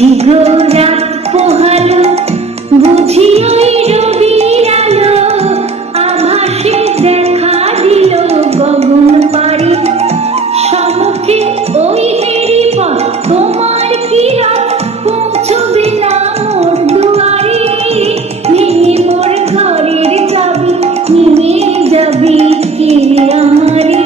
বুঝি গো রাত পোহালো, বুঝি ওই রবির আলো আভাসে দেখা দিল গগন পাড়ি। সমুখে ওই হেরি পথ তোমার কিরণ পৌঁছবে না মোর দুয়ারে। ভেঙে মোর ঘরের চাবি নিয়ে যাবি কে আমারে।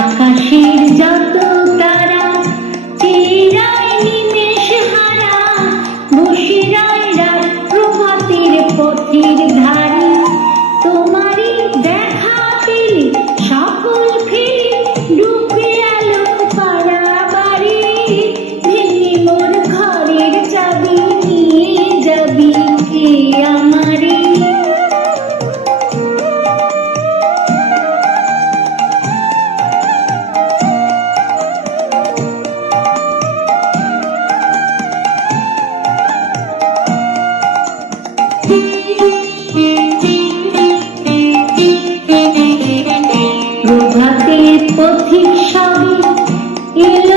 আকাশের যত তারা চেরায় নিমেষ হারা, বসে রয় রাত প্রভাতের পথের ধারে। তোমারই দেখা পেলে সকল ফেলে ডুবে আলো পাড়াবাড়ি। ভেঙে মোর ঘরের চাবি নিয়ে যাবি কে আমারে। প্রভাতের পথিক সবে এলো